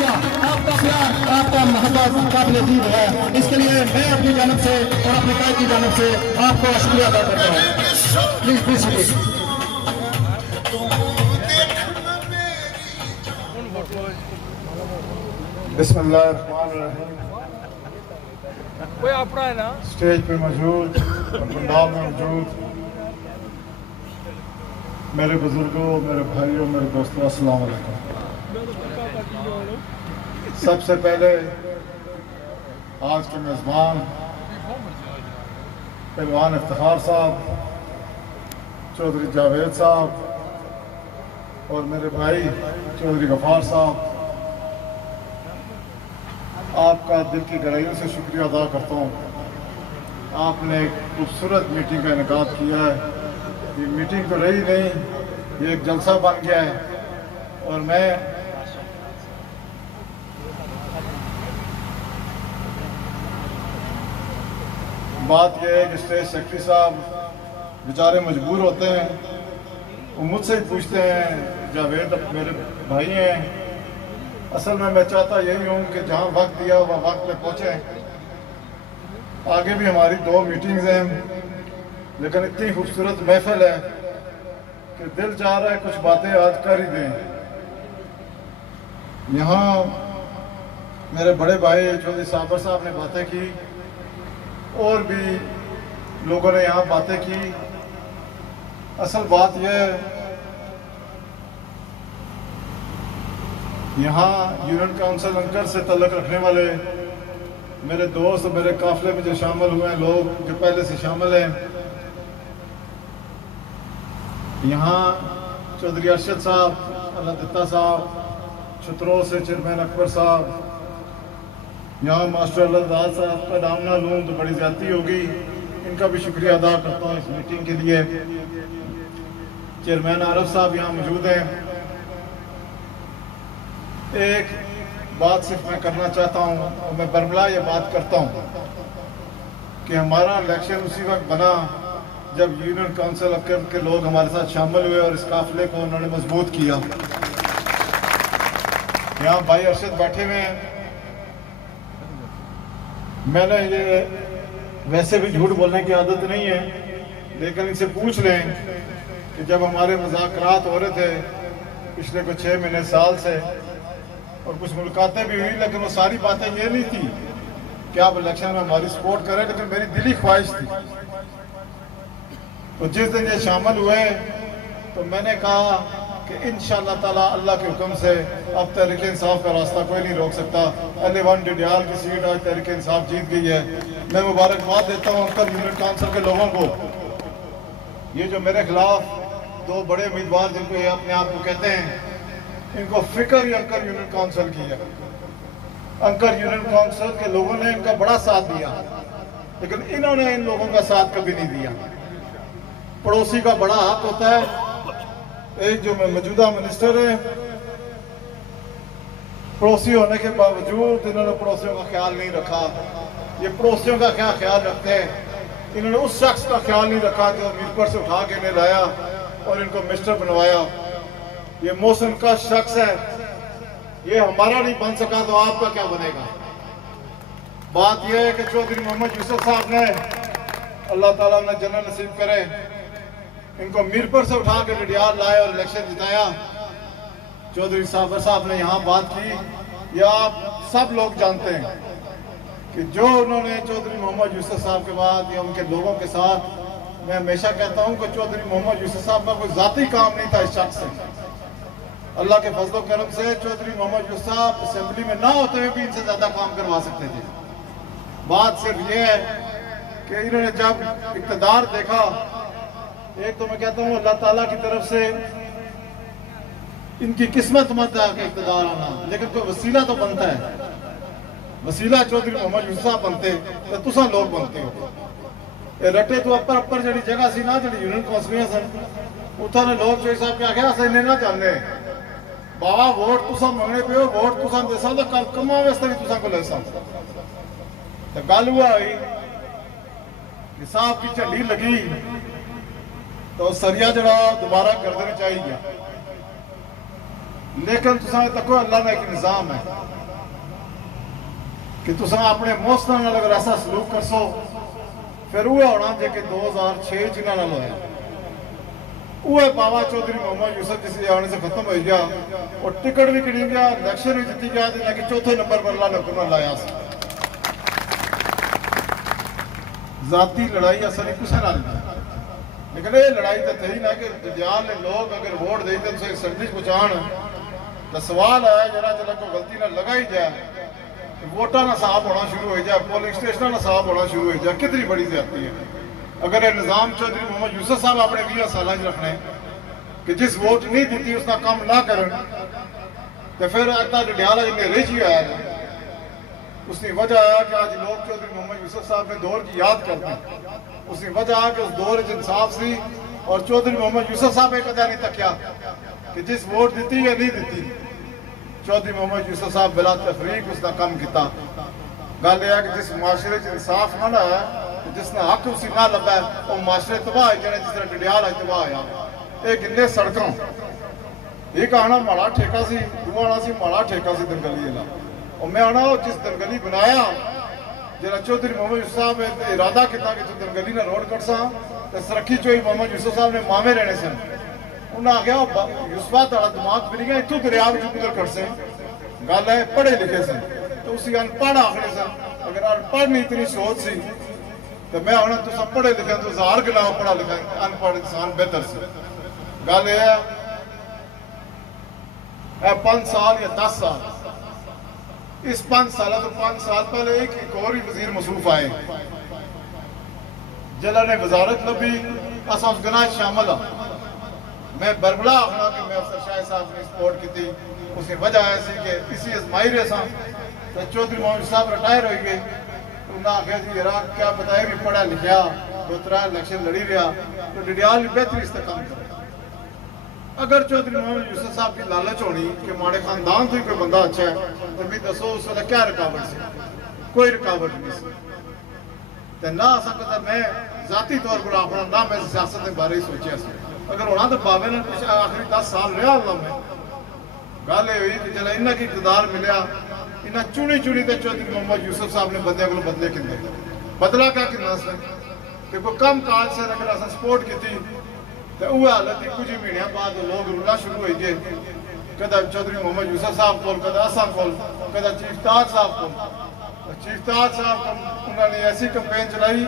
शुक्रिया, आपका प्यार, आपका मोहब्बत काबिल दीद है। इसके लिए मैं अपनी जानब से और अपने भाई की जानब से आपको शुक्रिया अदा करता हूँ। प्लीज प्लीज बिस्मिल्लाहिर्रहमानिर्रहीम। कोई अपना है ना स्टेज पे मौजूद और पंडाल में मौजूद मेरे बुजुर्गों, मेरे भाइयों, मेरे दोस्तों, अस्सलाम वालेकुम। सबसे पहले आज के मेज़बान पहलवान इफ्तिखार साहब, चौधरी जावेद साहब और मेरे भाई चौधरी गफार साहब, आपका दिल की गहराइयों से शुक्रिया अदा करता हूँ। आपने एक खूबसूरत मीटिंग का इनेकाद किया है। ये मीटिंग तो रही नहीं, ये एक जलसा बन गया है। और मैं बात यह है कि स्टेज सेक्रेटरी साहब बेचारे मजबूर होते हैं, वो मुझसे ही पूछते हैं, जावेद मेरे भाई हैं। असल में मैं चाहता यही हूँ कि जहाँ वक्त दिया वह वक्त पे पहुँचे। आगे भी हमारी 2 मीटिंग्स हैं, लेकिन इतनी खूबसूरत महफिल है कि दिल चाह रहा है कुछ बातें आज कर ही दें। यहाँ मेरे बड़े भाई चौधरी साबर साहब ने बातें की और भी लोगों ने यहाँ बातें की। असल बात यह है, यहाँ यूनियन काउंसिल अंकर से तल्लुक़ रखने वाले मेरे दोस्त, मेरे काफिले में जो शामिल हुए हैं लोग, जो पहले से शामिल हैं, यहाँ चौधरी अरशद साहब, अल्लाह दत्ता साहब, छतरों से चेयरमैन अकबर साहब, यहाँ मास्टर अल्लाह साहब का नाम ना लूँ तो बड़ी ज़्यादती होगी, इनका भी शुक्रिया अदा करता हूँ इस मीटिंग के लिए। चेयरमैन आरफ साहब यहाँ मौजूद हैं। एक बात सिर्फ मैं करना चाहता हूँ और मैं बरमला ये बात करता हूँ कि हमारा इलेक्शन उसी वक्त बना जब यूनियन काउंसिल के लोग हमारे साथ शामिल हुए और इस काफिले को उन्होंने मजबूत किया। यहाँ भाई अरशद बैठे हुए हैं। मैंने ये वैसे भी झूठ बोलने की आदत नहीं है, लेकिन इनसे पूछ लें कि जब हमारे मुज़ाकरात हो रहे थे पिछले कुछ 6 महीने साल से और कुछ मुलाकातें भी हुई, लेकिन वो सारी बातें ये नहीं थी कि आप इलेक्शन में हमारी सपोर्ट करें, लेकिन मेरी दिली ख्वाहिश थी। तो जिस दिन ये शामिल हुए तो मैंने कहा कि इंशाअल्लाह ताला अल्लाह के हुक्म से अब तहरीक इंसाफ का रास्ता कोई नहीं रोक सकता। अलीवन डिडियाल की सीट आज तहरीक इंसाफ जीत गई है। मैं मुबारकबाद देता हूँ अंकर यूनियन काउंसिल के लोगों को। ये जो मेरे खिलाफ 2 बड़े उम्मीदवार जिनको ये अपने आप को कहते हैं, इनको फिक्र ही अंकर यूनियन काउंसिल की है। अंकर यूनियन काउंसिल के लोगों ने इनका बड़ा साथ दिया, लेकिन इन्होंने इन लोगों का साथ कभी नहीं दिया। पड़ोसी का बड़ा हक होता है। एक जो मौजूदा मिनिस्टर है, पड़ोसी होने के बावजूद इन्होंने पड़ोसियों का ख्याल नहीं रखा। ये पड़ोसियों का क्या ख्याल रखते हैं, इन्होंने उस शख्स का ख्याल नहीं रखा जो मीरपुर से उठा के इन्हें लाया और इनको मिनिस्टर बनवाया। ये मौसम का शख्स है, ये हमारा नहीं बन सका तो आपका क्या बनेगा। बात यह है कि चौधरी मोहम्मद यूसुफ साहब ने, अल्लाह ताला ने जन्नत नसीब करे, इनको मीरपुर से उठा के डिडियाल लाए और इलेक्शन जिताया। चौधरी साबर साहब ने यहाँ बात की, यह आप सब लोग जानते हैं कि जो उन्होंने चौधरी मोहम्मद यूसुफ साहब के बाद या उनके लोगों के साथ, मैं हमेशा कहता हूँ कि चौधरी मोहम्मद यूसुफ साहब का कोई जाती काम नहीं था इस शख्स से। अल्लाह के फजल करम से चौधरी मोहम्मद यूसुफ साहब असेंबली में ना होते हुए भी इनसे ज्यादा काम करवा सकते थे। बात सिर्फ ये है कि इन्होंने जब इक़्तिदार देखा, एक तो मैं कहता हूँ अल्लाह ताला की तरफ से इनकी किस्मत मत है कि इक़्तिदार आना, लेकिन कोई वसीला तो बनता है। वसीला चौधरी मोहम्मद यूसुफ साहब बनते तो तुसा लोग बनते हो। ये रटे तो अपर जी जगह सी ना जी यूनियन कौंसलियां सन, उन्होंने लोग चौधरी साहब क्या आख्या अस इन्हें ना चाहते बाबा वोट तुसा मंगने पे हो, वोट तुसा दे सकते कल कमा वास्ते भी तुसा को ले सकते। तो गल हुआ हुई कि साहब की झंडी लगी तो सरिया जड़ा दोबारा कर देना चाहिए। लेकिन तुसा तको अल्लाह का एक निज़ाम है कि तुसा अपने मोस्तां नाल अगर ऐसा सलूक करसो फिर वो होना जे कि 2006 जिन्हां नाल होया वो बाबा चौधरी मोहम्मद यूसुफ जिस आने से खत्म हो गया और टिकट भी गिनी गया, इलेक्शन भी जीती गया, लेकिन चौथे नंबर पर अल्लाह ने हुक्म लाया। जाती लड़ाई असल कुछ ना लेकिन ये लड़ाई तो थी ना कि जदियाल ने लोग अगर वोट दे तो असम्बली पहुँचान तो सवाल है जरा जरा कोई गलती ना लगा ही जाए वोटा ना साफ होना शुरू हो जाए, पोलिंग स्टेशन ना साफ होना शुरू हो जाए, कितनी बड़ी ज्यादती है। अगर ये निज़ाम चौधरी मोहम्मद यूसुफ साहब अपने 20 साल रखने कि जिस वोट नहीं दी उसका काम ना कर तो फिर इतना डडियाला जिन्हें रिच ही आया उसकी वजह है कि आज लोग चौधरी मोहम्मद यूसुफ साहब ने दौर की याद करते हैं। उसकी वजह है कि उस दौर इंसाफ सी और चौधरी मोहम्मद यूसुफ साहब एक कदा नहीं तकिया कि जिस वोट दी या नहीं दी चौधरी मोहम्मद यूसुफ साहब बिला तफरीक उसका काम किया। गल यह है कि जिस माशरे इंसाफ ना ना है जिसने हक उसी ना लभा वो माशरे तबाह है जिस तरह डडियाल अज तबाह आया ये गिने सड़कों एक आना माड़ा ठेका सी दूआ आना सी माड़ा ठेका सी दंगली वाला और मैं आना जिस दंगली बनाया जरा चौधरी मोहम्मद यूसुफ साहब ने इरादा किया कि दंगली ने रोड कटसा तो सरखी चोई मोहम्मद यूसुफ साहब ने मामे रहने सन उन्हें आख्या यूसुफा तेरा दिमाग मिल गया इतों दरिया किधर कट से गल है पढ़े लिखे सन तो उसी अनपढ़ आखने सन अगर अनपढ़ नहीं इतनी सोच सी तो मैं आना तुम पढ़े लिखे तो 1000 गुना पढ़ा लिखा अनपढ़ इंसान बेहतर से। गल यह 5 साल या 10 साल इस 5 साल तो 5 साल पहले एक और ही वजीर मसरूफ आए जिन्होंने वजारत लभी अस उस गुनाह शामिल हाँ। मैं बरबला आखना कि मैं अफसर शाह साहब ने सपोर्ट की उसकी वजह ऐसी कि इसी अजमाई रहे सा तो चौधरी मोहम्मद साहब रिटायर हो गए उन्हें आख्या जी यार क्या बताया भी पढ़ा लिखा 2-3 इलेक्शन लड़ी रहा तो डडियाल बेहतरी इसका काम कर। अगर चौधरी मोहम्मद यूसुफ साहब की लालच होनी कि माड़े खानदान तो ही कोई बंदा अच्छा है तो भी दसो उस वाला क्या रुकावट से कोई रुकावट नहीं सी तो ना सकता मैं जाती तौर पर आखना ना मैं सियासत के बारे सोचा अगर होना तो बाबे ने आखिरी 10 साल रहा अल्लाह में गल ये हुई कि जल्द इन्ना की इकतदार मिले इन्हें चुनी चुनी तो चौधरी मोहम्मद यूसुफ साहब ने बंदे को बदले कि बदला क्या कितना कि कोई कम काज से अगर अस सपोर्ट की तो वह हालत ही कुछ ही महीनों बाद लोग रुलना शुरू हो गए कदा चौधरी मोहम्मद यूसुफ साहब को कदा असा को कदा चीफ ताज साहब को चीफ ताज साहब को उन्होंने ऐसी कंपेन चलाई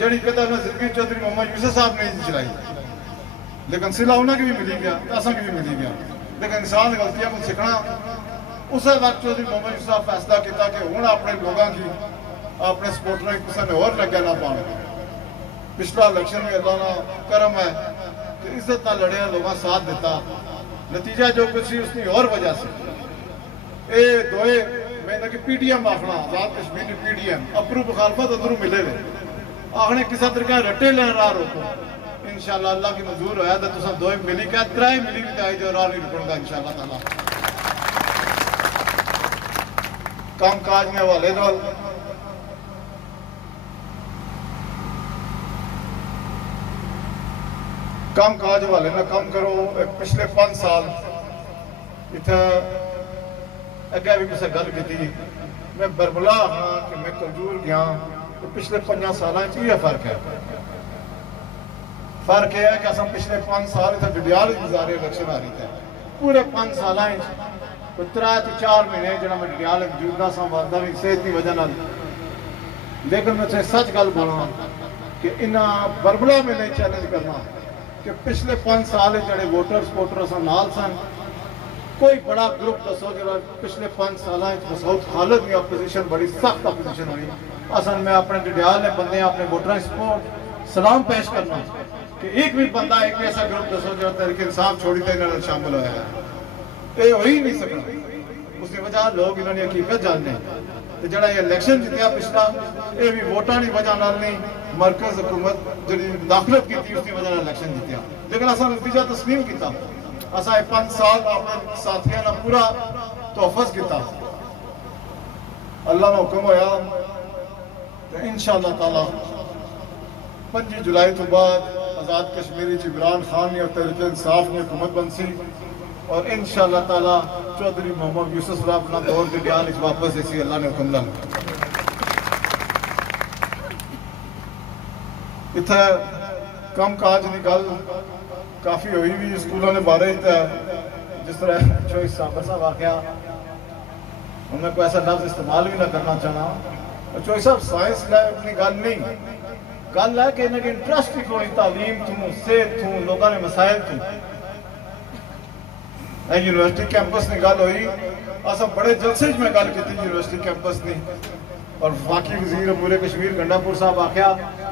जी कदा जिंदगी चौधरी मोहम्मद यूसुफ साहब ने चलाई लेकिन सिला उन्हें भी मिली गया असा भी मिली गया लेकिन इंसान गलतियों को सीखना उस वक्त चौधरी मोहम्मद यूसुफ साहब फैसला किया कि हूँ अपने लोगों की अपने सपोर्टर किसी ने और लग्या ना पाने पिछला इलेक्शन में अल्लाह का करम है कि इज्जत ना लड़े लोगों साथ दिता नतीजा जो कुछ सी उसकी और वजह से ये दोए मैंने कि PDM आखना आजाद कश्मीर की PDM अपरू मुखालफत अंदरों मिले हुए आखने किसी तरीके रटे लें राह रोको इंशाअल्लाह अल्लाह की मंजूर होया तो तुम दोए मिली क्या 3 मिली भी आई जो राह नहीं रुकूंगा इंशाअल्लाह ताला काम काज में हवाले नाल काम काज हवाले ना काम करो। पिछले 5 साल इतना अगे भी किसी गल की मैं बरबला हाँ कि मैं कमजोर गया तो पिछले 5 साल यह फर्क है। फर्क यह है कि असं पिछले 5 साल इतना डडियाल गुजारे इलेक्शन आ रही थे पूरे 5 साल 3-4 महीने जो मैं डडियाल मौजूद ना संभालता भी सेहत की वजह न लेकिन मैं सच गल बोला कि इन्हें बरबला में नहीं चैलेंज करना कि पिछले 5 साल जोड़े वोटर सपोर्टर नाल सन कोई बड़ा ग्रुप दसो जो पिछले 5 साल बसौत हालत में अपोजिशन बड़ी सख्त अपोजिशन हुई असल में अपने डडियाल ने बंदे अपने वोटर सपोर्ट सलाम पेश करना कि एक भी बंदा एक भी ऐसा ग्रुप दसो जो तरीके इंसाफ छोड़ी तो इन्होंने शामिल होया है ये हो ही नहीं सकना उसकी वजह लोग इन्होंने हकीकत जानने तो जरा ये इलेक्शन जितया पिछला ये भी वोटा की वजह नहीं मरकज हुकूमत जी दाखिलत की उसकी वजह इलेक्शन जितया लेकिन असा नतीजा तस्लीम किया असा 5 साल अपने साथियों ने पूरा तोहफज किया अल्लाह का हुक्म होया तो इंशाअल्लाह ताला 5 जुलाई तो बाद आजाद कश्मीरी इमरान खान ने और तहरीक इंसाफ ने हुकूमत बनसी और इंशाअल्लाह ताला चौधरी मोहम्मद यूसुफ साहब अपना दौर के ख्याल वापस इसी अल्लाह ने हुक्म लाया। इतना कम काज की गल काफ़ी हुई भी स्कूलों के बारे जिस तरह चोई साबर साहब आख्या मैं कोई ऐसा लफ्ज इस्तेमाल भी ना करना चाहना। चोई साहब साइंस लै अपनी गल नहीं, गल है कि इन्हें इंटरस्ट ही कोई तालीम तू सेहत तू लोगों ने मसाइल तू यूनिवर्सिटी कैंपस की गल हुई। असा बड़े जलसे में गल की यूनिवर्सिटी कैंपस की और बाकी वजीर अमूर कश्मीर गंडापुर साहब आख्या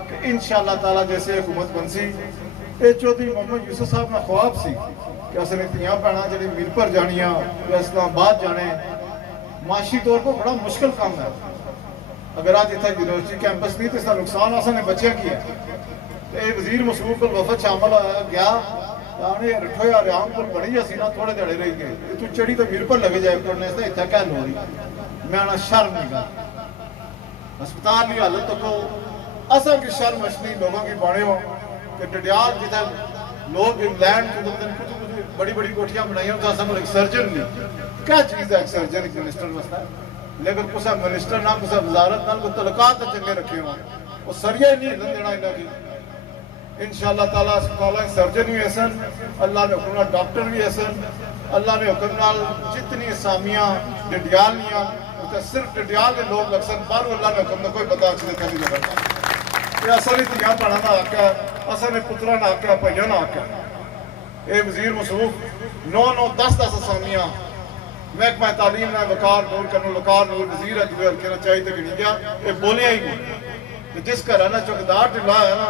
कि इंशाअल्लाह ताला जैसे हुकूमत बनसी ये चौधरी मोहम्मद यूसुफ साहब का ख्वाब सी कि असने धियां भैणां जिहड़ी मीरपुर जानियां या इस्लामाबाद जाने माशी तौर पर बड़ा मुश्किल काम है। अगर आज इतना यूनिवर्सिटी कैंपस नहीं तो इसका नुकसान असने बच्चों की है। ये वजीर मसूद को वफद शामिल गया रठो यार आम को बड़ी असी ना थोड़े दड़े रही गए तू चढ़ी तो मीरपुर लगे जाए पढ़ने से इतना क्या लोड़ी मैं आना शर्म नहीं गा अस्पताल की हालत तो को असल की शर्म अशनी लोगों की बने हो कि डडियाल जिधर लोग इंग्लैंड बड़ी बड़ी कोठियां बनाई हों तो एक सर्जन नहीं क्या चीज़ है एक सर्जन एक मिनिस्टर वास्ता लेकिन कुछ मिनिस्टर ना कुछ वजारत ना कुछ तलकात चंगे रखे हो वो सरिया ही नहीं हिलन देना इन्हों की। इंशाअल्लाह ताला अस्पताल सर्जन भी ऐसन अल्लाह ने हुक्म डॉक्टर भी ऐसन अल्लाह ने हुक्म जितनी असामियां डडियाल तो सिर्फ डडियाल के लोग लग बाहर अल्लाह ने हुक्म कोई पता अच्छे नहीं लगता। असल ही धियां भैणों का हक है, असल ने पुत्रा का हक है, भाइयों का हक है। ये वजीर मसूफ 9-9 10 असामियां महकमा तालीम ने वकार नूर करने वकार नूर वजीर है जो हल्के चाहिए तो गिनी गया ये बोलिया ही नहीं। जिस घर ना चौकीदार ढिला है ना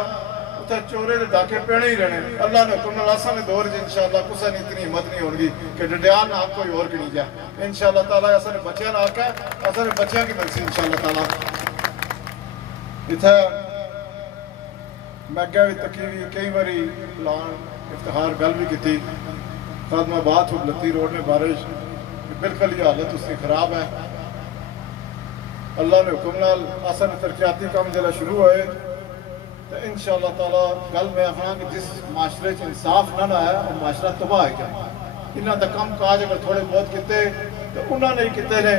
उसे चोरे के डाके पेने ही रहने। अल्लाह ने हुक्म आसान दौर इंशाअल्लाह कुछ ने इतनी हिम्मत नहीं होगी कि डडियाल ना कोई और गिनी जाए। इंशाअल्लाह ताला असल बच्चों का हक है, असल बच्चों की मिलसी इंशाअल्लाह ताला। इतना मैं अगर भी तकी भी कई बारी प्लान इफ्तार गल भी की खादमाबाद लत्ती रोड में बारिश बिल्कुल ही हालत उसकी खराब है। अल्लाह ने हुक्म नाल असन तरक्याती काम जरा शुरू होए तो इंशाअल्लाह ताला गल मैं आखना कि जिस माशरे इंसाफ ना आया वो माशरा तबाह है। इन्हों का कम काज अगर थोड़े बहुत किए तो उन्होंने ही किए ने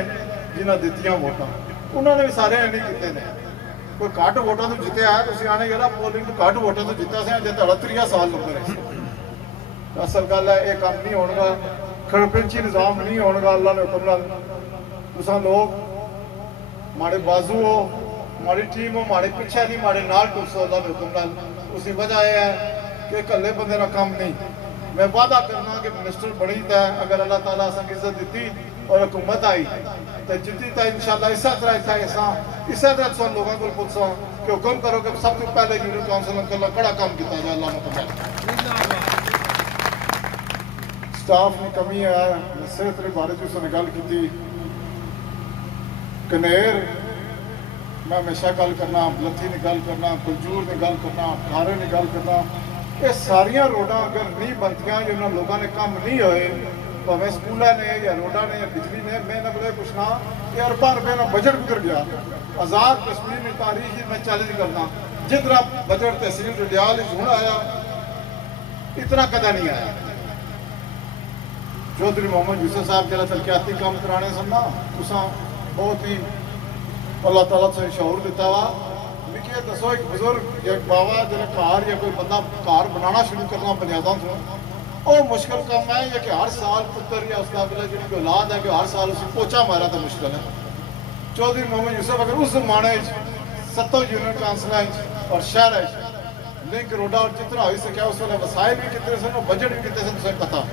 जिन्हें दित्तियां वोटां उन्होंने भी सारे नहीं किए ने। कोई घट वोटां तो जितया है तुम आने यार पोलिंग तो घट वोटां तो जिता से जो तुहाडा 30 साल लग रहे। असल गल है ये काम नहीं होगा, खड़पिंची निज़ाम नहीं होगा। अल्लाह ने हुक्म नाल तुसां लोग माड़े बाजू हो माड़ी टीम हो माड़े पिछे नहीं माड़े नाल टुसो। अल्लाह ने हुक्म नाल उसी वजह यह है कि कल्ले बंदे का काम नहीं। मैं वादा करना कि मिनिस्टर बनी है अगर अल्लाह ताला असां इज्जत दी और हुकूमत आई तो जिद्दी तो इंशाअल्लाह इस तरह इतना इस तरह सब लोगों को पूछा कि हुक्म करो कि सब तो पहले यूनियन काउंसिल अंकल कड़ा काम किया जाए। अल्लाह ने पता स्टाफ की कमी है सेहत के बारे में उसने गल की कनेर मैं हमेशा गल करना लत्थी ने गल करना कुलजूर ने गल करना खारे ने गल करना ये सारिया रोडा अगर नहीं बनतियां जिन्होंने लोगों ने काम नहीं होए भावें स्कूलों ने या रोडा ने या बिजली ने मैं बोले पूछना ये अरबा रुपये का बजट गुजर गया। आज़ाद कश्मीर की तारीख ही मैं चैलेंज करना जितना बजट तहसील डडियाल हूँ आया इतना कदा नहीं आया। चौधरी मोहम्मद यूसुफ साहब जरा तरक्याती काम कराने सुनना तुसा बहुत ही अल्लाह ताला से शौर दिता वा। मिगी दसो एक बुजुर्ग एक बाबा जो घर या कोई बंदा घर बनाना शुरू करना बुनियादा तो वो मुश्किल काम है या कि हर साल पुत्र या उसका अगला जी औलाद है कि हर साल उसे पोचा मारा तो मुश्किल है। चौधरी मोहम्मद यूसुफ अगर उस जमाने 7 यूनियन काउंसिल और शहर लिंक रोडा और जितना हो सके उस वे वसाइल भी कितने सन बजट भी कितने सन तुझे पता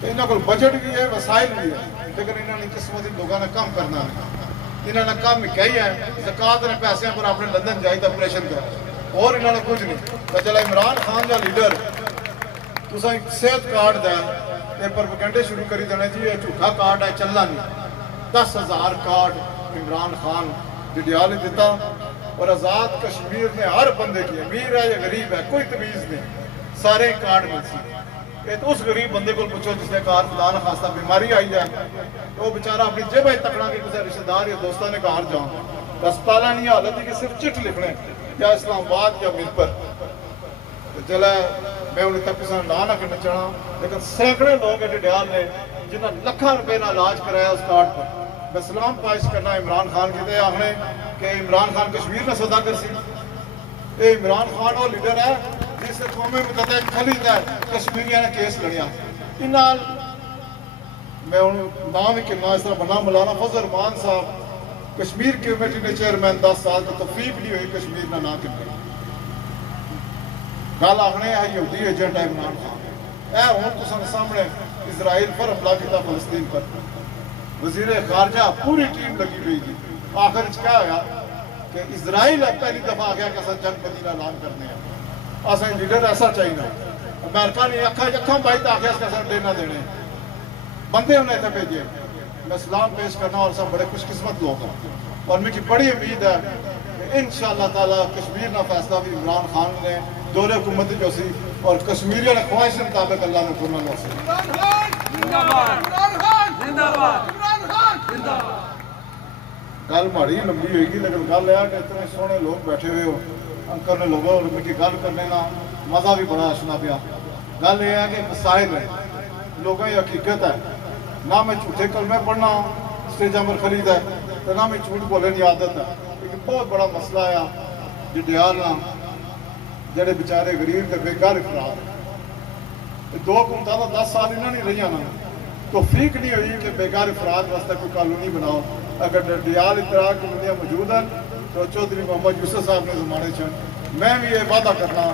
तो इन्होंने को बजट भी है वसाइल भी है लेकिन इन्होंने किस्मत लोगों ने काम करना है। इन्होंने काम कही है ज़कात ने पैसे पर अपने लंदन जाए तो ऑपरेशन कर और इन्होंने कुछ नहीं तो चला इमरान खान का लीडर तुसा एक सेहत कार्ड का ये प्रोपेगेंडे शुरू करी देने जी ये झूठा कार्ड है चलना नहीं। 10,000 कार्ड इमरान खान डडियाल ने दिता और आज़ाद कश्मीर में हर बंदे की अमीर है या गरीब है कोई तमीज़ नहीं सारे कार्ड मिलती। ये तो उस गरीब बंदे को पूछो जिसने कार खुदा न खास्ता बीमारी आई है तो वो बेचारा अपनी जेब तकड़ा कि किसी रिश्तेदार या दोस्तों ने घर जाओ अस्पताल नहीं हालत है कि सिर्फ चिट लिखने या इस्लामाबाद या मीरपुर चला मैं उन्हें तक किसी ना ना करना चाहना, लेकिन सैकड़े लोग एडे डयाल ने जिन्हें लखा रुपए का इलाज कराया उस कार्ड पर। मैं सलाम पेश करना इमरान खान की आखने कि इमरान खान कश्मीर में सौदागर सी। ये इमरान खान वो लीडर है जिससे कौमी मुतहद खलीद है कश्मीरियों ने केस लड़िया। इन्हाल मैं नाम ही कहना इस तरह बना मौलाना फजल रहमान साहब कश्मीर कमेटी ने चेयरमैन 10 साल तो तफरीक नहीं हुई कश्मीर ना ना करने गल आखने है यहूदी एजेंट है इमरान खान। ए हुण तुसां सामने इजराइल पर हमला किया फलस्तीन पर, वजीर खारजा पूरी टीम लगी हुई थी। आखिर क्या होया कि इजराइल पहली दफा आ गया कि अस जंगबंदी का ऐलान करने असें लीडर ऐसा चाहिए। अमेरिका ने अखा बाई तो आखिया अस देना देने बंदे उन्हें इतने भेजे। मैं सलाम पेश करना और सब बड़े खुशकिस्मत लोग हैं और मुझे बड़ी उम्मीद है कि इंशाअल्लाह ताला कश्मीर का फैसला भी इमरान खान ने दौरे हुकूमत जो सी और कश्मीरियों ने ख्वाहिश के मुताबिक अल्लाह ने पूरा लो सी। गल माड़ी लंबी होगी लेकिन गल है कि इतने सोहने लोग बैठे हुए हो अंकर ने लोगों और मुझे गल करने का मज़ा भी बड़ा आशना पाया। गल यह है कि मसाइल है लोगों की हकीकत है। ना मैं झूठे कलमे पढ़ना स्टेजा पर खरीद है तो ना मैं झूठ बोलने की आदत है। लेकिन बहुत बड़ा मसला है जडियाल ना जेडे बेचारे गरीब के बेघर खराब दो हुकूमत 10 साल इन्होंने नहीं रही ना तो फीक नहीं हुई कि बेघर अफराद वास्ते कोई कानूनी बनाओ। अगर जडियाल इतरा कमेटियाँ मौजूद हैं तो चौधरी मोहम्मद यूसुफ साहब ने जमाने च मैं भी ये वादा करना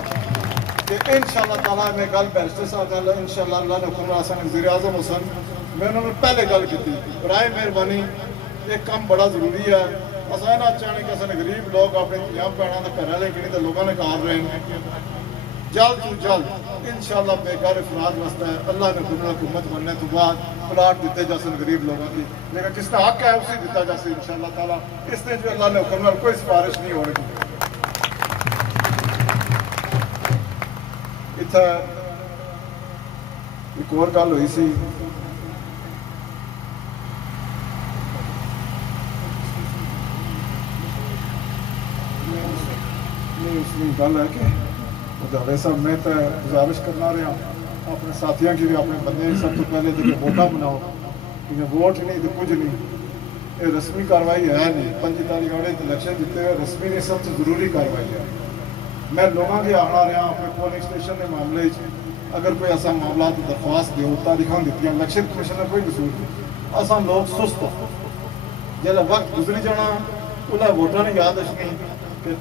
कि इंशाअल्लाह ताला मैं गल बैरिस्टर साहब नाल इंशाअल्लाह अल्लाह ने हुक्म हसन वज़ीर आज़म हुसन मैं उन्होंने पहले गल की बराए मेहरबानी ये काम बड़ा जरूरी है। अस ना चाहने कि अस गरीब लोग अपने धियां भैनों के घर वाले गिनी तो लोगों ने कार रहे हैं जल्द तो जल्द इंशाअल्लाह बेकार अफराद वास्ते अल्लाह ने हुकूमत बनने तो बाद प्लाट दिते जासन गरीब लोगों की, लेकिन जिसका हक है उसी दिता जाए इंशाअल्लाह ताला। इसने जो अल्लाह ने हुक्म कोई सिफारिश नहीं हो रही। इतना एक और गल हुई सी उसकी गल है कि जावेद साहब मैं तो गुजारिश करना रहा अपने साथियों की भी अपने बंदे सब तो पहले देखिए वोटा बनाओ क्योंकि वोट नहीं तो कुछ नहीं ये रस्मी कार्रवाई है नहीं। 25 तारीख वाले इलेक्शन जीते हुए रस्मी नहीं सबसे जरूरी कार्रवाई है। मैं लोगों के आना रहा अपने पोलिंग स्टेशन के मामले अगर कोई ऐसा मामला तो दरख्वास्त दो तारीखा दी इलेक्शन कमीशन का कोई कसूर नहीं। असा लोग सुस्त हो जब वक्त गुजरी जाना उन्हें वोटा ने याद रखनी कि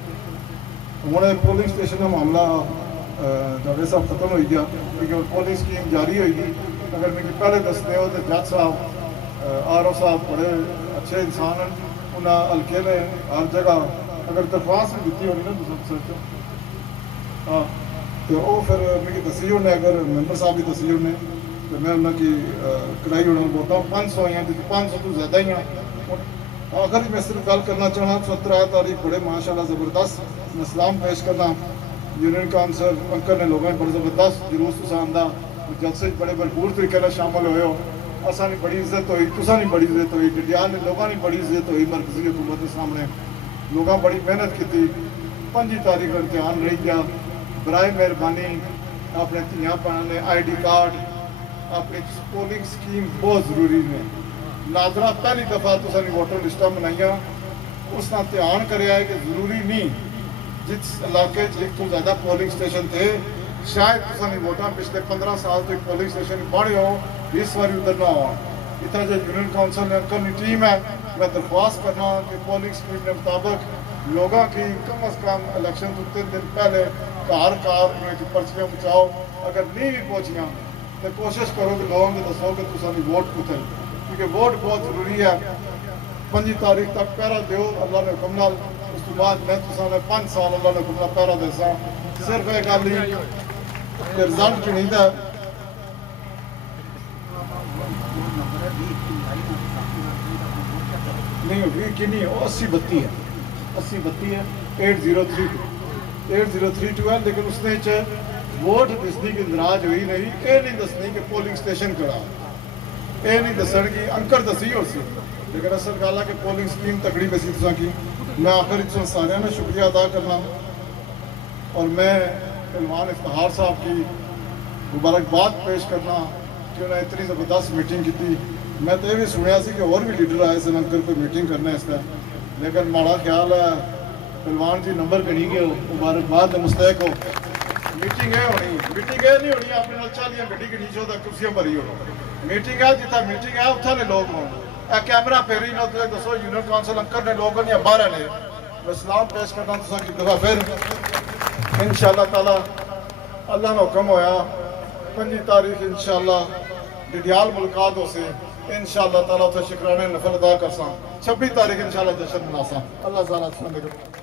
हूँ पोलिंग स्टेशन का मामला जावेद साहब खत्म हो गया क्योंकि पोलिंग स्कीम जारी होगी। अगर मुझे पहले दसते हो तो जज साहब RO साहब बड़े अच्छे इंसान हैं उन्हें हल्के ने हर जगह अगर दरख्वास्त भी दी होनी ना तो सोचो हाँ तो वो फिर मुझे दसी उन्हें अगर मैंबर साहब भी दसी उन्हें तो मैं उन्होंने कराई उन्होंने वोटा 500 आई हैं 500 तो ज़्यादा ही हैं। आखिर मैं सिर्फ गल करना चाहना 17 तारीख बड़े माशाल्लाह ज़बरदस्त मैं सलाम पेश करना यूनियन काउंसिल अंकर ने लोगों बड़े ज़बरदस्त जुलूस तुसा आंदा जलसे बड़े भरपूर तरीके शामिल होए हो। असा ने बड़ी इज्जत हुई तुसा ने बड़ी इज्जत हुई जडियाल ने लोगों ने बड़ी इज्जत हुई मरकजी हुकूमत के सामने लोगों बड़ी मेहनत की। 25 तारीख का इम्तिहान रही गया बराए मेहरबानी अपने धियां भैनों ने ID कार्ड अपनी पोलिंग स्कीम बहुत जरूरी ने नादरा पहली दफा तुसां वोटर लिस्टा बनाइया उसका ध्यान कराया है कि जरूरी नहीं जिस इलाके एक तो ज़्यादा पोलिंग स्टेशन थे शायद तुसां वोटा पिछले 15 साल तो पोलिंग स्टेशन बढ़े हो इस बार उधर ना हो। इतना जो यूनियन काउंसिल ने करनी टीम है मैं दरख्वास्त करना कि पोलिंग स्कीम के मुताबिक लोगों की कम अज़ कम इलेक्शन तो 3 दिन पहले कार पर्चियाँ पहुँचाओ। अगर नहीं भी पहुँचियाँ तो कोशिश करो कि लोगों को दसो कि तुसां वोट कुत्थे क्योंकि वोट बहुत जरूरी है। 25 तारीख तक पहरा दो अल्लाह ने हुक्म नाल उस तो बाद मैं तुसां 5 साल अल्लाह ने हुक्म पहरा देसा सिर्फ एक गल ही रिजल्ट की नहीं है नहीं होगी कि नहीं 80-32 है 80-32 है 8032 है लेकिन उसने वोट दसने की नाराज हुई नहीं ये नहीं दसनी कि पोलिंग स्टेशन कड़ा ये नहीं दसन की अंकर दसी हो सी लेकिन असल गल है कि पोलिंग स्कीम तकड़ी बसी तुसा की। मैं आखिर सारे ने शुक्रिया अदा करना और मैं पहलवान इफ्तिखार साहब की मुबारकबाद पेश करना कि उन्हें इतनी ज़बरदस्त मीटिंग की थी। मैं तो ये भी सुनिया सी कि और भी लीडर आए सन अंकल कोई मीटिंग करने इसका, लेकिन माड़ा ख्याल है पहलवान जी नंबर कहीं गए हो, मुबारकबाद मुस्तैक हो। मीटिंग है होनी, मीटिंग है नहीं होनी अपने नाल चालियां गड्डी गड्डी चो कुर्सियां भरी हो। मीटिंग है जितना मीटिंग है उत्थे ने लोग हों। कैमरा फेरी ना तुझे दसो यूनियन काउंसिल अंकल ने लोग नहीं बाहर ने। मैं सलाम पेश करना तुसा की दफा फिर इंशाअल्लाह ताला अल्लाह ने हुक्म होया 5 तारीख इंशाअल्लाह डिडियाल मुलाकात हो से इंशाअल्लाह ताला उसे शुक्राने नफल अदा करसा। 26 तारीख इंशाअल्लाह जश्न मनासा। अल्लाह ताला सुन